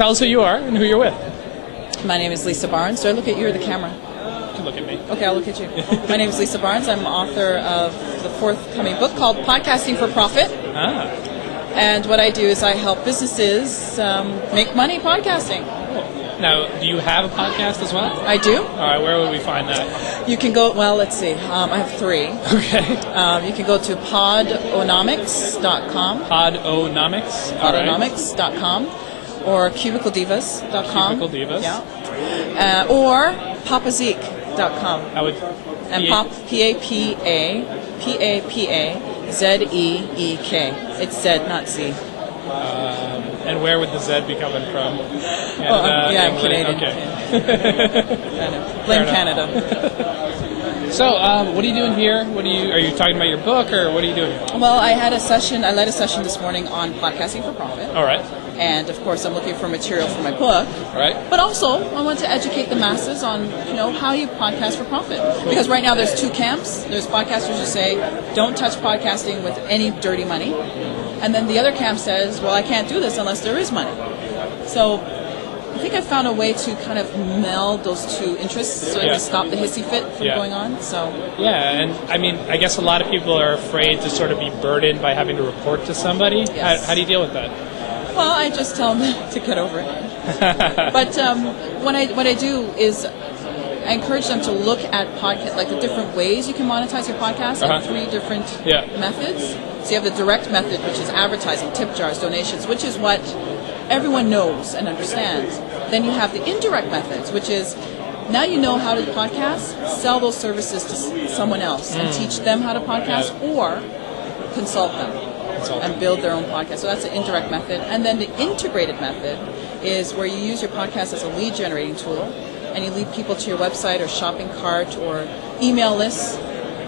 Tell us who you are and who you're with. My name is Leesa Barnes. Do I look at you or the camera? You can look at me. Okay, I'll look at you. My name is Leesa Barnes. I'm author of the forthcoming book called Podcasting for Profit. And what I do is I help businesses make money podcasting. Now, do you have a podcast as well? I do. All right, where would we find that? You can go, well, let's see. I have 3. Okay. You can go to podonomics.com. Podonomics? Podonomics.com. Or cubicledivas.com. Cubicle Divas. Yeah. Or papazeek.com. I would... And P-A-P-A-Z-E-E-K. It's Z, not Z. And where would the Z be coming from? Canada, I'm Canadian. Okay. I know. Blame Canada. So, what are you doing here? Are you talking about your book, or what are you doing here? Well, I led a session this morning on podcasting for profit. All right. And of course, I'm looking for material for my book. All right. But also, I want to educate the masses on, how you podcast for profit. Because right now there's 2 camps. There's podcasters who say, don't touch podcasting with any dirty money. And then the other camp says, well, I can't do this unless there is money. So I think I found a way to kind of meld those 2 interests so I can stop the hissy fit from going on. So and I mean, I guess a lot of people are afraid to sort of be burdened by having to report to somebody. Yes. How do you deal with that? Well, I just tell them to get over it. But what I do is I encourage them to look at podcast, like the different ways you can monetize your podcast, like 3 different methods. So you have the direct method, which is advertising, tip jars, donations, which is what everyone knows and understands. Then you have the indirect methods, which is now you know how to podcast, sell those services to someone else and teach them how to podcast or consult them and build their own podcast. So that's the indirect method. And then the integrated method is where you use your podcast as a lead generating tool and you lead people to your website or shopping cart or email lists,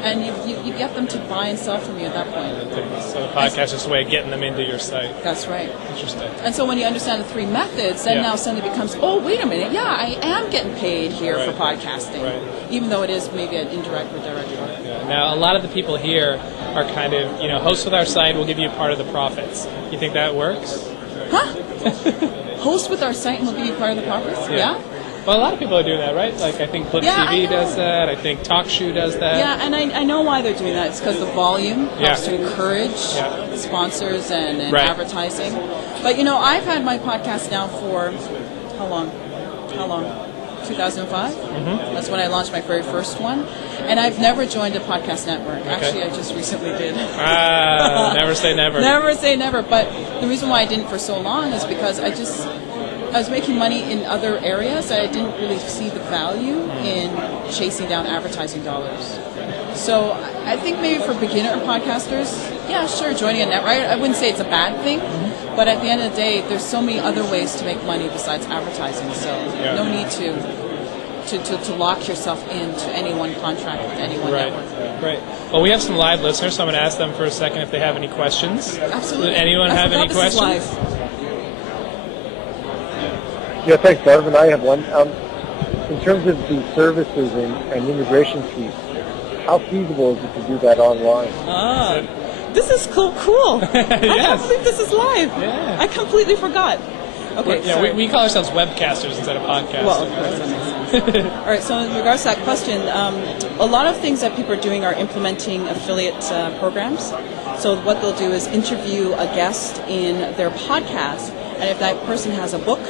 and you get them to buy and sell from you at that point. So the podcast is a way of getting them into your site. That's right. Interesting. And so when you understand the 3 methods, then now suddenly becomes, oh, wait a minute, I am getting paid here for podcasting, even though it is maybe an indirect or direct one. Now, a lot of the people here are kind of, host with our site, we'll give you a part of the profits. You think that works? Huh? Host with our site and we'll give you part of the profits? Yeah? Well, a lot of people are doing that, right? Like, I think Blip TV does that. I think TalkShoe does that. Yeah, and I know why they're doing that. It's because the volume helps to encourage sponsors and advertising. But, I've had my podcast now for, how long? 2005? Mm-hmm. That's when I launched my very first one. And I've never joined a podcast network. Okay. Actually, I just recently did. Never say never. Never say never. But the reason why I didn't for so long is because I was making money in other areas that I didn't really see the value in chasing down advertising dollars. So I think maybe for beginner podcasters, sure, joining a network. I wouldn't say it's a bad thing, but at the end of the day, there's so many other ways to make money besides advertising. So no need to lock yourself into any one contract with any one network. Right. Well, we have some live listeners, so I'm going to ask them for a second if they have any questions. Absolutely. Does anyone have any questions? Yeah, thanks, Marvin. I have one. In terms of the services and integration piece, how feasible is it to do that online? This is cool. Yes. I can't believe this is live. Yeah. I completely forgot. Okay, we call ourselves webcasters instead of podcasters. Well, of course, that makes sense. All right, so in regards to that question, a lot of things that people are doing are implementing affiliate programs. So what they'll do is interview a guest in their podcast, and if that person has a book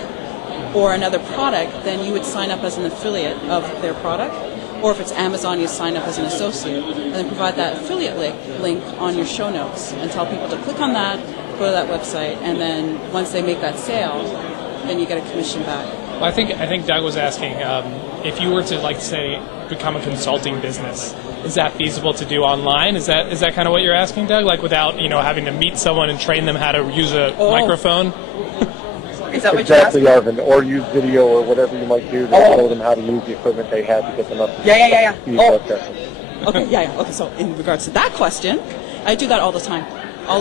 or another product, then you would sign up as an affiliate of their product. Or if it's Amazon, you sign up as an associate and then provide that affiliate link on your show notes and tell people to click on that, go to that website, and then once they make that sale, then you get a commission back. Well, I think Doug was asking if you were to, say, become a consulting business, is that feasible to do online? Is that kind of what you're asking, Doug? Like without having to meet someone and train them how to use a microphone? Is that what exactly, Arvin, or use video or whatever you might do to show them how to use the equipment they had to get them up to speed. Okay, so in regards to that question, I do that all the time. I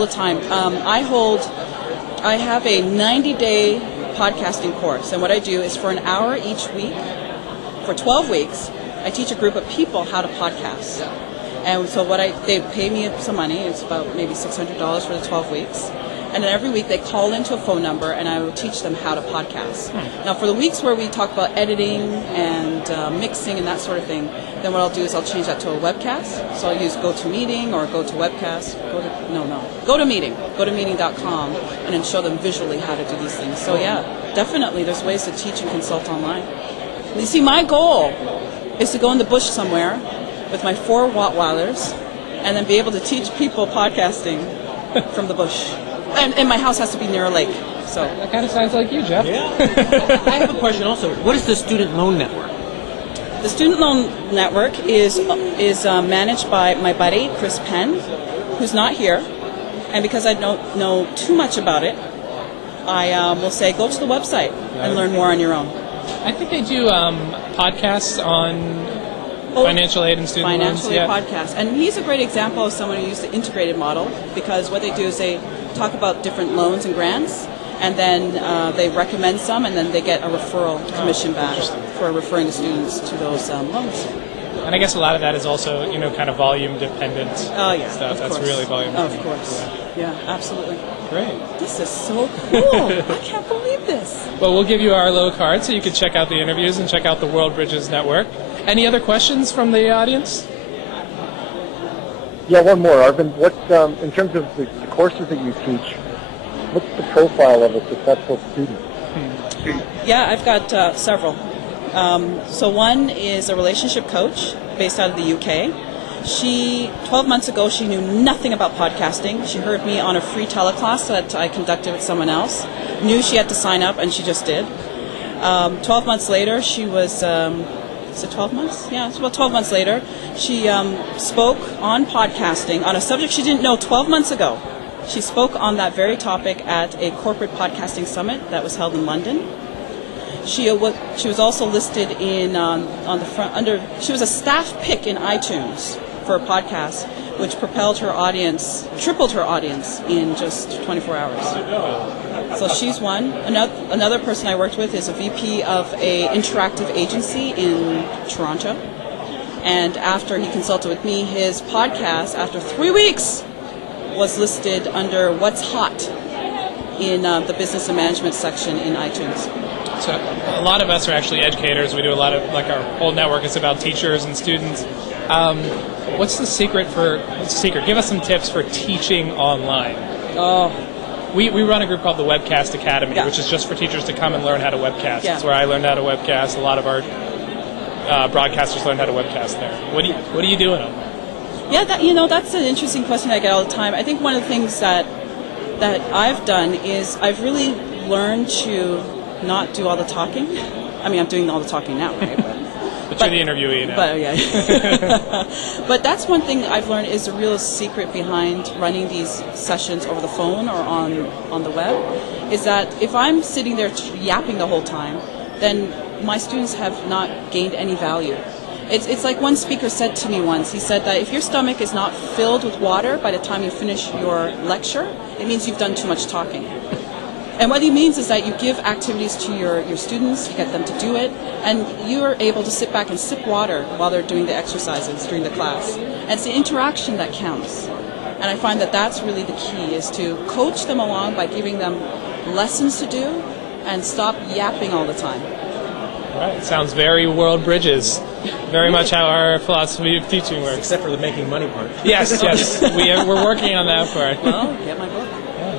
have a 90-day podcasting course, and what I do is for an hour each week, for 12 weeks, I teach a group of people how to podcast. And so they pay me some money, it's about maybe $600 for the 12 weeks. And then every week they call into a phone number, and I will teach them how to podcast. Now, for the weeks where we talk about editing and mixing and that sort of thing, then what I'll do is I'll change that to a webcast. So I'll use GoToMeeting or GoToWebcast. GoToMeeting. GoToMeeting.com, and then show them visually how to do these things. So yeah, definitely there's ways to teach and consult online. You see, my goal is to go in the bush somewhere with my 4 Rottweilers and then be able to teach people podcasting from the bush. And my house has to be near a lake. So That kind of sounds like you, Jeff. Yeah. I have a question also. What is the Student Loan Network? the Student Loan Network is managed by my buddy, Chris Penn, who's not here. And because I don't know too much about it, I will say go to the website and learn more on your own. I think they do podcasts on financial aid and student loans. Financial aid podcasts. And he's a great example of someone who used the integrated model, because what they do is they talk about different loans and grants, and then they recommend some, and then they get a referral commission back for referring the students to those loans. And I guess a lot of that is also, kind of volume dependent stuff. That's really volume dependent. Of course. Yeah, absolutely. Great. This is so cool. I can't believe this. Well, we'll give you our low card so you can check out the interviews and check out the Worldbridges Network. Any other questions from the audience? Yeah, one more, Arvind. What, in terms of the courses that you teach, what's the profile of a successful student? Yeah, I've got several. So one is a relationship coach based out of the UK. 12 months ago, she knew nothing about podcasting. She heard me on a free teleclass that I conducted with someone else, knew she had to sign up, and she just did. 12 months later, she was, is it 12 months? Yeah, it's about 12 months later. She spoke on podcasting on a subject she didn't know 12 months ago. She spoke on that very topic at a corporate podcasting summit that was held in London. She was also listed in on the front under. She was a staff pick in iTunes for a podcast, which tripled her audience in just 24 hours. So she's one. Another person I worked with is a VP of a interactive agency in Toronto, and after he consulted with me, his podcast after 3 weeks was listed under What's Hot in the business and management section in iTunes. So a lot of us are actually educators. We do a lot of, our whole network is about teachers and students. What's the secret? Give us some tips for teaching online. We run a group called the Webcast Academy, which is just for teachers to come and learn how to webcast. Yeah. It's where I learned how to webcast. A lot of our broadcasters learn how to webcast there. What are you doing on that? Yeah, that's an interesting question I get all the time. I think one of the things that I've done is I've really learned to not do all the talking. I mean, I'm doing all the talking now, right? But you're the interviewee now. But yeah. But that's one thing I've learned is the real secret behind running these sessions over the phone or on the web, is that if I'm sitting there yapping the whole time, then my students have not gained any value. It's like one speaker said to me once. He said that if your stomach is not filled with water by the time you finish your lecture, it means you've done too much talking. And what he means is that you give activities to your students, you get them to do it, and you are able to sit back and sip water while they're doing the exercises during the class. And it's the interaction that counts. And I find that that's really the key, is to coach them along by giving them lessons to do and stop yapping all the time. All right. Sounds very Worldbridges. Very much how our philosophy of teaching works. Except for the making money part. Yes. We're working on that part. Well, get my book.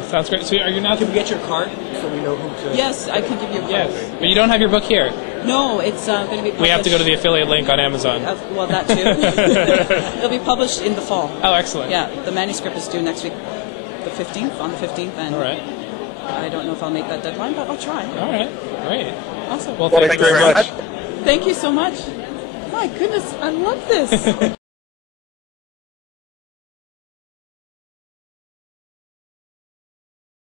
Sounds great. So are you not? Can we get your card so we know who to? Yes, I can give you a card. Yes, but you don't have your book here. No, it's going to be published. We have to go to the affiliate link on Amazon. Well, that too. It'll be published in the fall. Oh, excellent. Yeah, the manuscript is due next week, on the 15th. And all right. I don't know if I'll make that deadline, but I'll try. All right. Great. Awesome. Well, thank you very much. Thank you so much. My goodness, I love this.